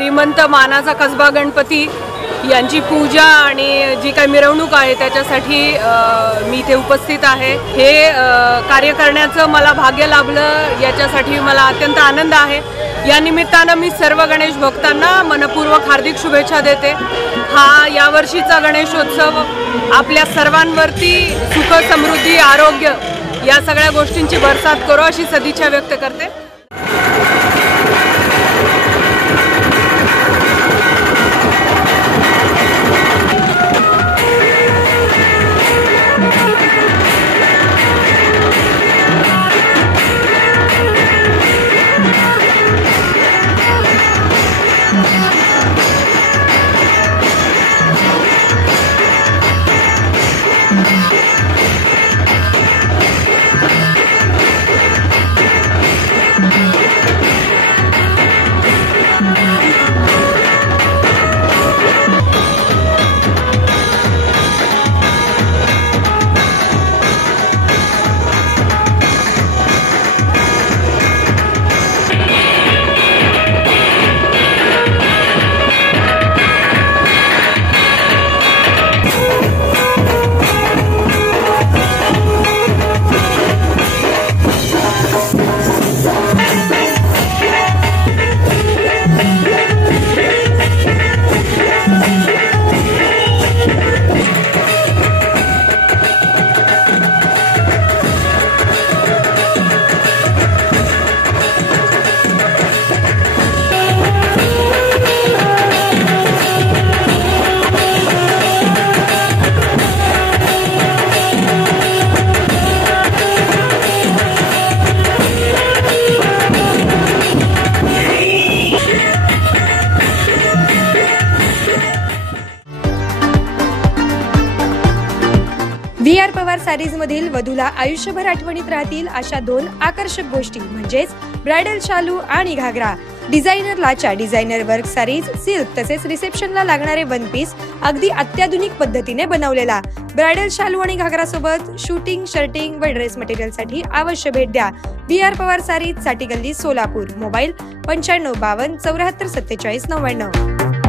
श्रीमंत मानाचा कसबा गणपती यांची पूजा आणि जी काही मिरवणूक आहे त्याच्यासाठी मी इथे उपस्थित आहे। हे कार्य करण्याचं मला भाग्य लाभलं, याच्यासाठी मला अत्यंत आनंद आहे। या निमित्तानं मी सर्व गणेश भक्तांना मनपूर्वक हार्दिक शुभेच्छा देते। हा यावर्षीचा गणेशोत्सव आपल्या सर्वांवरती सुख, समृद्धी, आरोग्य या सगळ्या गोष्टींची बरसात करो अशी सदिच्छा व्यक्त करते। VR पवार सारीज मधील वधूला आयुष्यभर आठवणीत राहतील अशा दोन आकर्षक गोष्टी म्हणजेच ब्रायडल शालू आणि घागरा। डिझायनर लाचा, डिझायनर वर्क सारीज, सिल्क तसेच रिसेप्शनला लागणारे वन पीस अगदी अत्याधुनिक पद्धतीने बनवलेला ब्रायडल शालू आणि घागरा सोबत शूटिंग, शर्टिंग व ड्रेस मटेरियल साठी अवश्य भेट द्या। VR पवार सारीज, साठी गल्ली, सोलापूर। मोबाईल 9552 74 47 99।